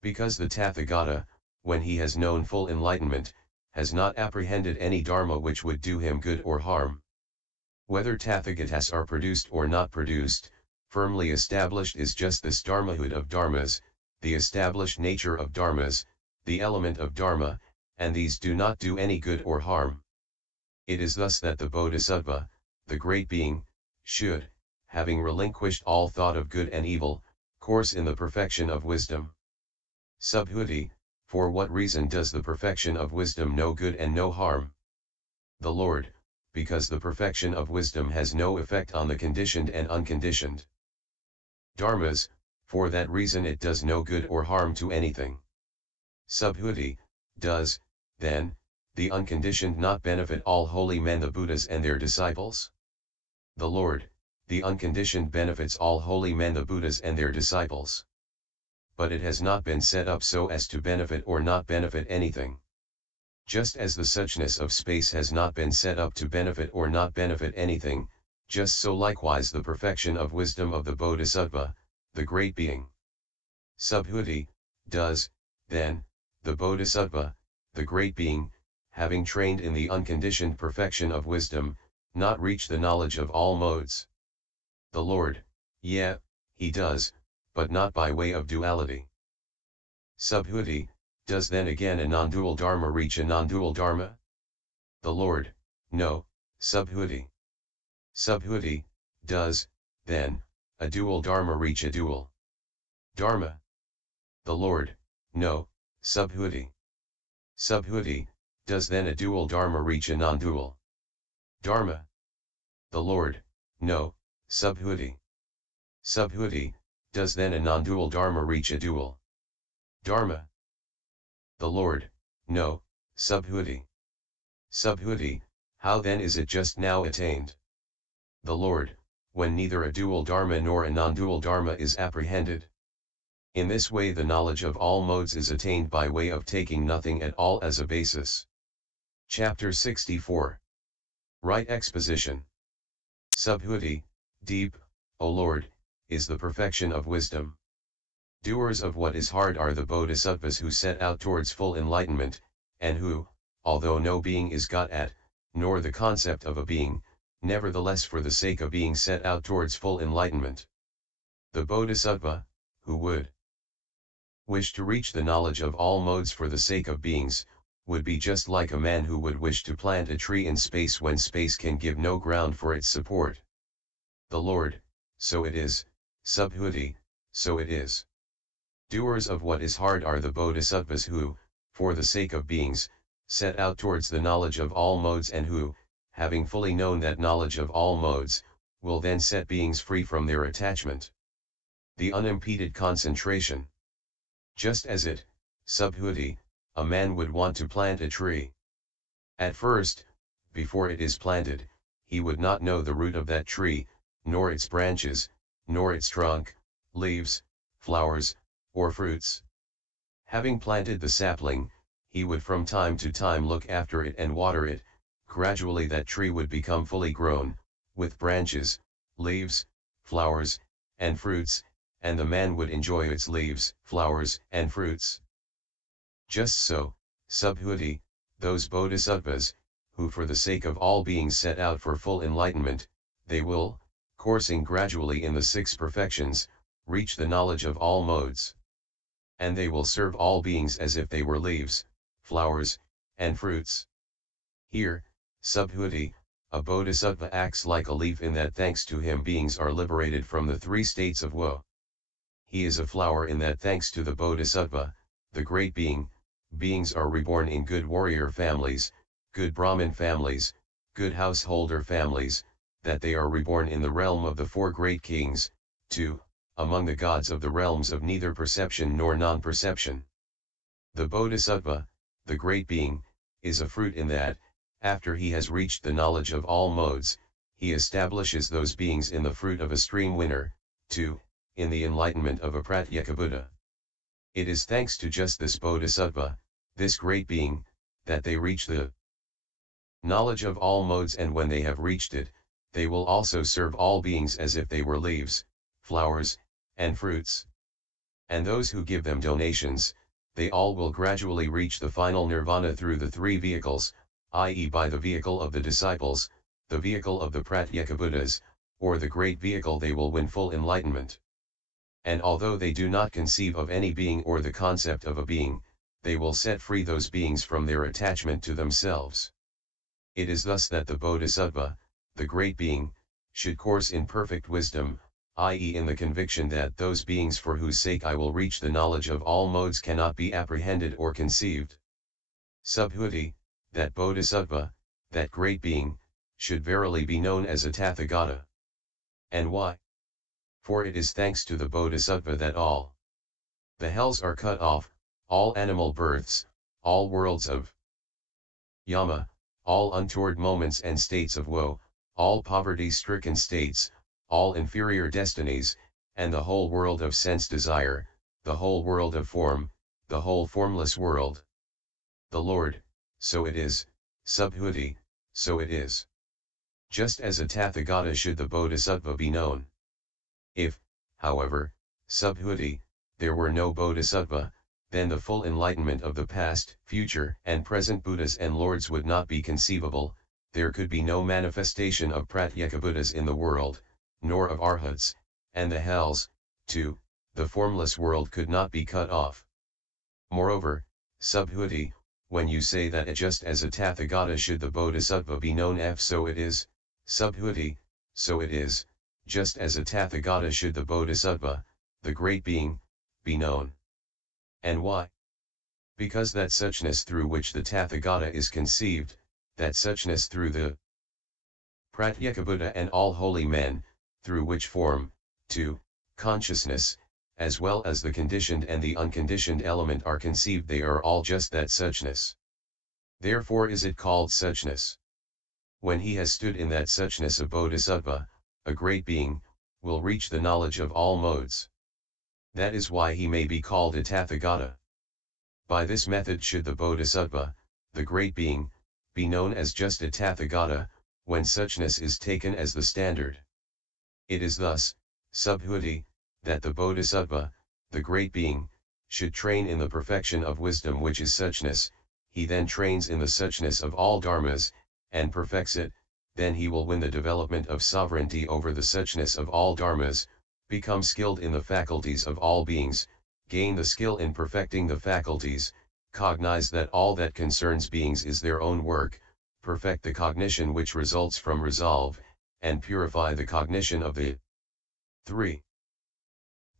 Because the Tathagata, when he has known full enlightenment, has not apprehended any dharma which would do him good or harm. Whether Tathagatas are produced or not produced, firmly established is just this dharmahood of dharmas, the established nature of dharmas, the element of dharma, and these do not do any good or harm. It is thus that the Bodhisattva, the great being, should, having relinquished all thought of good and evil, course in the perfection of wisdom. Subhuti, for what reason does the perfection of wisdom know good and no harm? The Lord, because the perfection of wisdom has no effect on the conditioned and unconditioned dharmas, for that reason it does no good or harm to anything. Subhuti, does, then, the unconditioned not benefit all holy men, the Buddhas and their disciples? The Lord, the unconditioned benefits all holy men, the Buddhas and their disciples. But it has not been set up so as to benefit or not benefit anything. Just as the suchness of space has not been set up to benefit or not benefit anything, just so likewise the perfection of wisdom of the Bodhisattva, the great being. Subhuti, does, then, the Bodhisattva, the great being, having trained in the unconditioned perfection of wisdom, not reach the knowledge of all modes? The Lord, he does, but not by way of duality. Subhuti, does then again a non-dual dharma reach a non-dual dharma? The Lord, no, Subhuti. Subhuti, does, then, a dual dharma reach a dual dharma? The Lord, no, Subhuti. Subhuti, does then a dual dharma reach a non-dual dharma? The Lord, no, Subhuti. Subhuti, does then a non-dual dharma reach a dual dharma? The Lord, no, Subhuti. Subhuti, how then is it just now attained? The Lord, when neither a dual dharma nor a non-dual dharma is apprehended. In this way the knowledge of all modes is attained by way of taking nothing at all as a basis. Chapter 64. Right Exposition. Subhuti, deep, O Lord, is the perfection of wisdom. Doers of what is hard are the Bodhisattvas who set out towards full enlightenment, and who, although no being is got at, nor the concept of a being, nevertheless for the sake of being set out towards full enlightenment. The Bodhisattva, who would wish to reach the knowledge of all modes for the sake of beings, would be just like a man who would wish to plant a tree in space when space can give no ground for its support. The Lord, so it is, Subhuti, so it is. Doers of what is hard are the Bodhisattvas who, for the sake of beings, set out towards the knowledge of all modes, and who, having fully known that knowledge of all modes, will then set beings free from their attachment. The unimpeded concentration. Just as it, Subhuti, a man would want to plant a tree. At first, before it is planted, he would not know the root of that tree, nor its branches, nor its trunk, leaves, flowers, or fruits. Having planted the sapling, he would from time to time look after it and water it. Gradually that tree would become fully grown, with branches, leaves, flowers, and fruits, and the man would enjoy its leaves, flowers, and fruits. Just so, Subhuti, those bodhisattvas, who for the sake of all beings set out for full enlightenment, they will, coursing gradually in the six perfections, reach the knowledge of all modes. And they will serve all beings as if they were leaves, flowers, and fruits. Here, Subhuti, a bodhisattva acts like a leaf in that thanks to him beings are liberated from the three states of woe. He is a flower in that thanks to the bodhisattva, the great being, beings are reborn in good warrior families, good Brahmin families, good householder families, that they are reborn in the realm of the four great kings, 2, among the gods of the realms of neither perception nor non-perception. The bodhisattva, the great being, is a fruit in that, after he has reached the knowledge of all modes, he establishes those beings in the fruit of a stream winner, 2, in the enlightenment of a Pratyekabuddha. It is thanks to just this bodhisattva, this great being, that they reach the knowledge of all modes, and when they have reached it, they will also serve all beings as if they were leaves, flowers, and fruits. And those who give them donations, they all will gradually reach the final nirvana through the three vehicles, i.e. by the vehicle of the disciples, the vehicle of the Pratyekabuddhas, or the great vehicle they will win full enlightenment. And although they do not conceive of any being or the concept of a being, they will set free those beings from their attachment to themselves. It is thus that the bodhisattva, the great being, should course in perfect wisdom, i.e. in the conviction that those beings for whose sake I will reach the knowledge of all modes cannot be apprehended or conceived. Subhuti, that bodhisattva, that great being, should verily be known as a Tathagata. And why? For it is thanks to the bodhisattva that all the hells are cut off, all animal births, all worlds of yama, all untoward moments and states of woe, all poverty-stricken states, all inferior destinies, and the whole world of sense desire, the whole world of form, the whole formless world. The Lord, so it is, Subhuti, so it is. Just as a Tathagata should the bodhisattva be known. If, however, Subhuti, there were no bodhisattva, then the full enlightenment of the past, future, and present Buddhas and Lords would not be conceivable, there could be no manifestation of Pratyekabuddhas in the world, nor of Arhats, and the hells, too, the formless world could not be cut off. Moreover, Subhuti, when you say that just as a Tathagata should the bodhisattva be known, so it is, Subhuti, so it is, just as a Tathagata should the bodhisattva, the great being, be known. And why? Because that suchness through which the Tathagata is conceived, that suchness through the Pratyekabuddha and all holy men, through which form, 2, consciousness, as well as the conditioned and the unconditioned element are conceived, they are all just that suchness. Therefore is it called suchness. When he has stood in that suchness, a bodhisattva, a great being, will reach the knowledge of all modes. That is why he may be called a Tathagata. By this method should the bodhisattva, the great being, be known as just a Tathagata, when suchness is taken as the standard. It is thus, Subhuti, that the bodhisattva, the great being, should train in the perfection of wisdom which is suchness, he then trains in the suchness of all dharmas, and perfects it, then he will win the development of sovereignty over the suchness of all dharmas, become skilled in the faculties of all beings, gain the skill in perfecting the faculties, cognize that all that concerns beings is their own work, perfect the cognition which results from resolve, and purify the cognition of the 3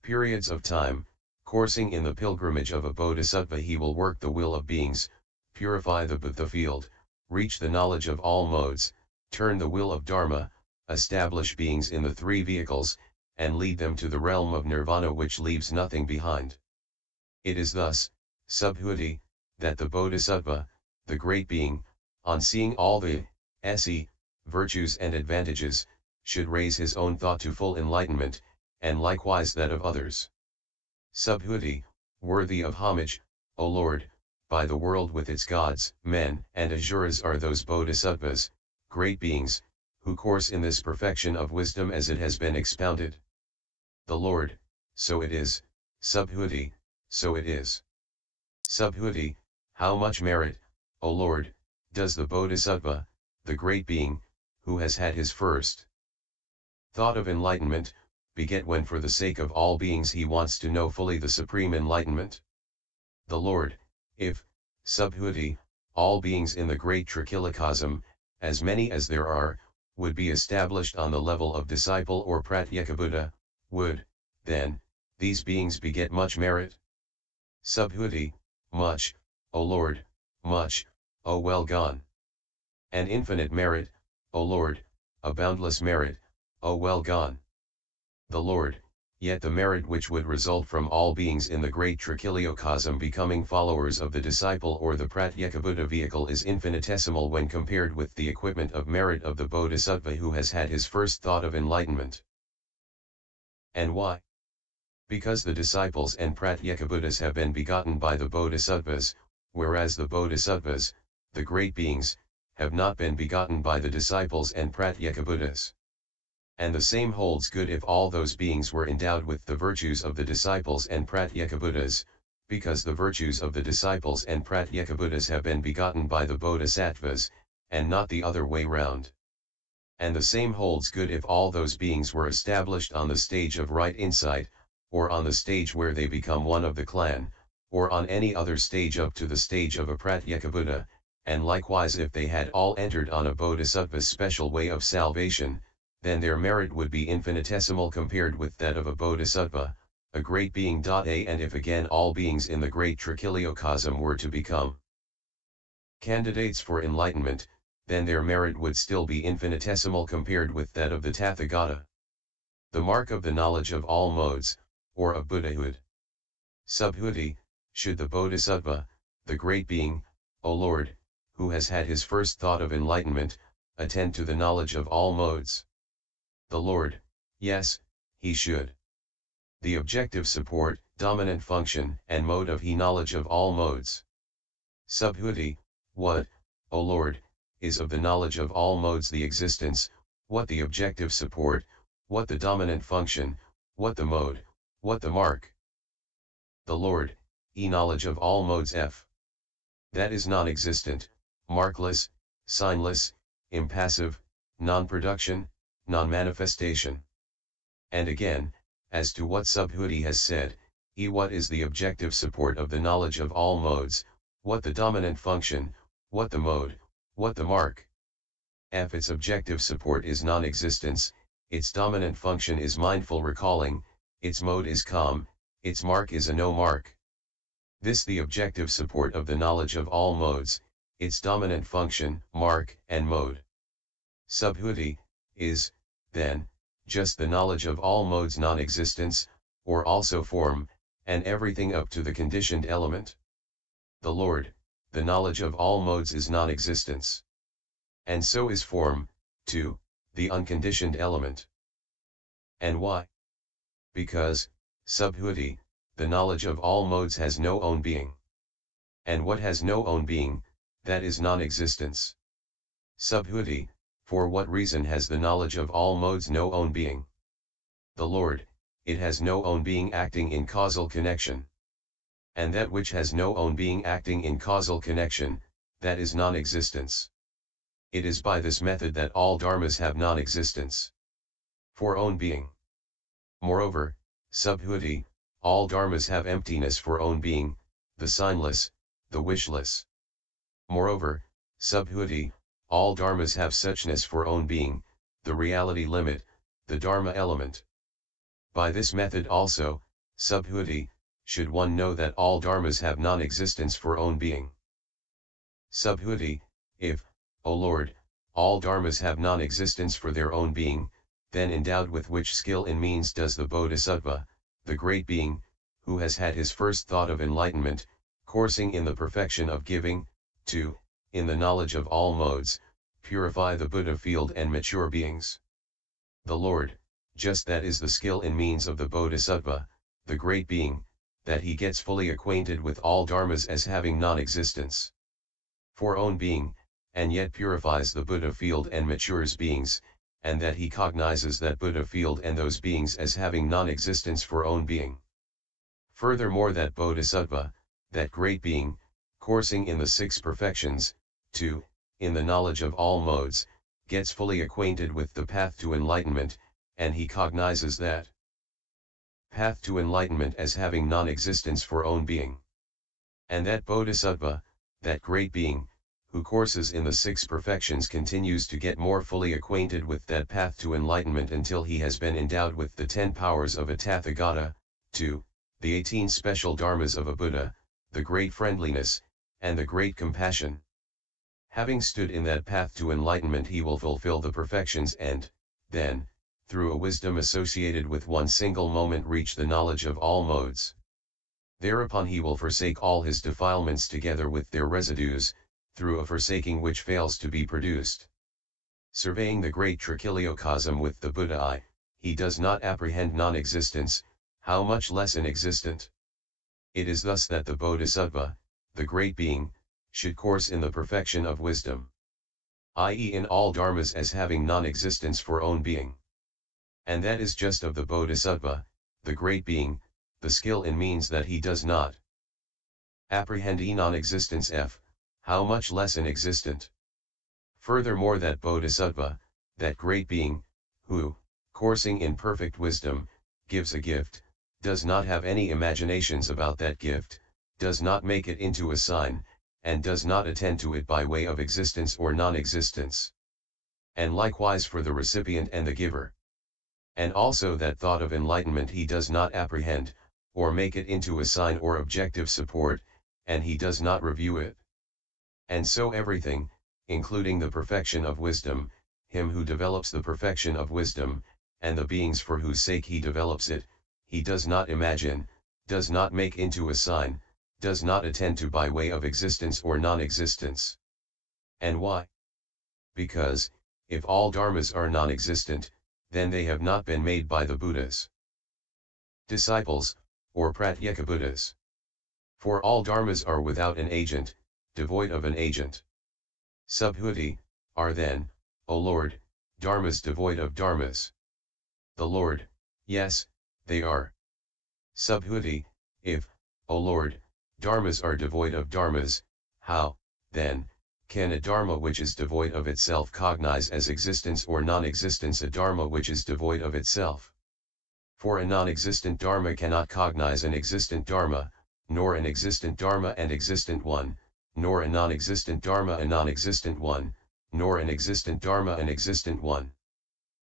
periods of time. Coursing in the pilgrimage of a bodhisattva, he will work the will of beings, purify the Buddha field, reach the knowledge of all modes, turn the will of Dharma, establish beings in the three vehicles, and lead them to the realm of nirvana which leaves nothing behind. It is thus, Subhuti, that the bodhisattva, the great being, on seeing all the virtues and advantages, should raise his own thought to full enlightenment, and likewise that of others. Subhuti, worthy of homage, O Lord, by the world with its gods, men, and asuras are those bodhisattvas, great beings, who course in this perfection of wisdom as it has been expounded. The Lord, so it is, Subhuti, so it is. Subhuti, how much merit, O Lord, does the bodhisattva, the great being, who has had his first thought of enlightenment, beget when for the sake of all beings he wants to know fully the supreme enlightenment? The Lord, if, Subhuti, all beings in the great Trikhilakosm, as many as there are, would be established on the level of disciple or pratyekabuddha, would, then, these beings beget much merit? Subhuti, much, O Lord, much, O well gone. An infinite merit, O Lord, a boundless merit, O well gone. The Lord, yet the merit which would result from all beings in the great Trikhiliokosm becoming followers of the disciple or the pratyekabuddha vehicle is infinitesimal when compared with the equipment of merit of the bodhisattva who has had his first thought of enlightenment. And why? Because the disciples and pratyekabuddhas have been begotten by the bodhisattvas, whereas the bodhisattvas, the great beings, have not been begotten by the disciples and pratyekabuddhas. And the same holds good if all those beings were endowed with the virtues of the disciples and pratyekabuddhas, because the virtues of the disciples and pratyekabuddhas have been begotten by the bodhisattvas, and not the other way round. And the same holds good if all those beings were established on the stage of right insight, or on the stage where they become one of the clan, or on any other stage up to the stage of a pratyekabuddha, and likewise if they had all entered on a bodhisattva's special way of salvation, then their merit would be infinitesimal compared with that of a bodhisattva, a great being. And if again all beings in the great Trikhiliokosm were to become candidates for enlightenment, then their merit would still be infinitesimal compared with that of the Tathagata. The mark of the knowledge of all modes, or of Buddhahood. Subhuti, should the bodhisattva, the great being, O Lord, who has had his first thought of enlightenment, attend to the knowledge of all modes? The Lord, yes, he should. The objective support, dominant function, and mode of he knowledge of all modes. Subhuti, what, O Lord, is of the knowledge of all modes the existence, what the objective support, what the dominant function, what the mode, what the mark? The Lord, he knowledge of all modes f. That is non-existent, markless, signless, impassive, non-production, non-manifestation. And again, as to what Subhuti has said, what is the objective support of the knowledge of all modes, what the dominant function, what the mode, what the mark? F. Its objective support is non-existence, its dominant function is mindful recalling, its mode is calm, its mark is a no mark. This the objective support of the knowledge of all modes, its dominant function, mark, and mode. Subhuti, is, then, just the knowledge of all modes non-existence, or also form, and everything up to the conditioned element. The Lord, the knowledge of all modes is non-existence. And so is form, too, the unconditioned element. And why? Because, Subhuti, the knowledge of all modes has no own being. And what has no own being, that is non-existence. Subhuti, for what reason has the knowledge of all modes no own being? The Lord, it has no own being acting in causal connection. And that which has no own being acting in causal connection, that is non-existence. It is by this method that all dharmas have non-existence. For own being. Moreover, Subhuti, all dharmas have emptiness for own being, the signless, the wishless. Moreover, Subhuti, all dharmas have suchness for own being, the reality limit, the dharma element. By this method also, Subhuti, should one know that all dharmas have non-existence for own being. Subhuti, if, O Lord, all dharmas have non-existence for their own being, then endowed with which skill in means does the bodhisattva, the great being, who has had his first thought of enlightenment, coursing in the perfection of giving, to, in the knowledge of all modes, purify the Buddha field and mature beings? The Lord, just that is the skill in means of the bodhisattva, the great being, that he gets fully acquainted with all dharmas as having non-existence for own being, and yet purifies the Buddha field and matures beings, and that he cognizes that Buddha field and those beings as having non-existence for own being. Furthermore, that Bodhisattva, that great being, coursing in the six perfections, 2, in the knowledge of all modes, gets fully acquainted with the path to enlightenment, and he cognizes that path to enlightenment as having non-existence for own being. And that Bodhisattva, that great being, who courses in the six perfections, continues to get more fully acquainted with that path to enlightenment until he has been endowed with the 10 powers of a Tathagata, 2, the 18 special dharmas of a Buddha, the great friendliness, and the great compassion. Having stood in that path to enlightenment, he will fulfill the perfections and, then, through a wisdom associated with one single moment, reach the knowledge of all modes. Thereupon he will forsake all his defilements together with their residues, through a forsaking which fails to be produced. Surveying the great trichiliocosm with the Buddha eye, he does not apprehend non-existence, how much less inexistent. It is thus that the Bodhisattva, the great being, should course in the perfection of wisdom, i.e. in all dharmas as having non-existence for own being. And that is just of the Bodhisattva, the great being, the skill in means that he does not apprehend non-existence f, how much less inexistent. Furthermore, that Bodhisattva, that great being, who, coursing in perfect wisdom, gives a gift, does not have any imaginations about that gift, does not make it into a sign, and does not attend to it by way of existence or non-existence. And likewise for the recipient and the giver. And also that thought of enlightenment he does not apprehend, or make it into a sign or objective support, and he does not review it. And so everything, including the perfection of wisdom, him who develops the perfection of wisdom, and the beings for whose sake he develops it, he does not imagine, does not make into a sign, does not attend to by way of existence or non-existence. And why? Because, if all dharmas are non-existent, then they have not been made by the Buddha's disciples, or Pratyeka Buddhas. For all dharmas are without an agent, devoid of an agent. Subhuti, are then, O Lord, dharmas devoid of dharmas. The Lord, yes, they are. Subhuti, if, O Lord, dharmas are devoid of dharmas, how, then, can a dharma which is devoid of itself cognize as existence or non-existence a dharma which is devoid of itself? For a non-existent dharma cannot cognize an existent dharma, nor an existent dharma an existent one, nor a non-existent dharma a non-existent one, nor an existent dharma an existent one.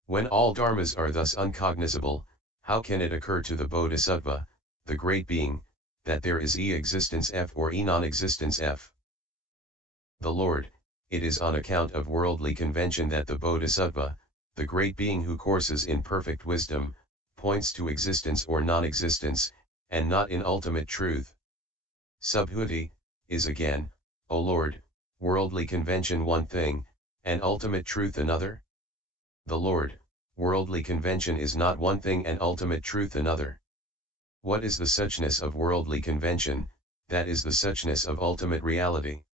When all dharmas are thus uncognizable, how can it occur to the Bodhisattva, the great being, that there is existence f or non-existence f? The Lord, it is on account of worldly convention that the Bodhisattva, the great being who courses in perfect wisdom, points to existence or non-existence, and not in ultimate truth. Subhuti, is again, O Lord, worldly convention one thing, and ultimate truth another? The Lord, worldly convention is not one thing and ultimate truth another. What is the suchness of worldly convention? That is the suchness of ultimate reality.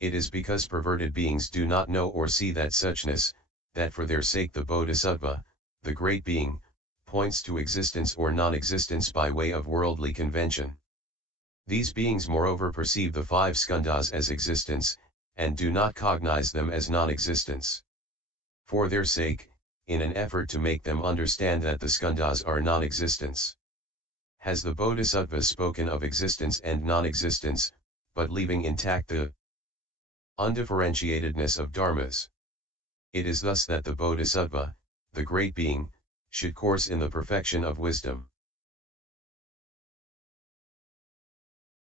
It is because perverted beings do not know or see that suchness, that for their sake the Bodhisattva, the great being, points to existence or non-existence by way of worldly convention. These beings moreover perceive the 5 skandhas as existence, and do not cognize them as non-existence. For their sake, in an effort to make them understand that the skandhas are non-existence, has the Bodhisattva spoken of existence and non-existence, but leaving intact the undifferentiatedness of dharmas. It is thus that the Bodhisattva, the great being, should course in the perfection of wisdom.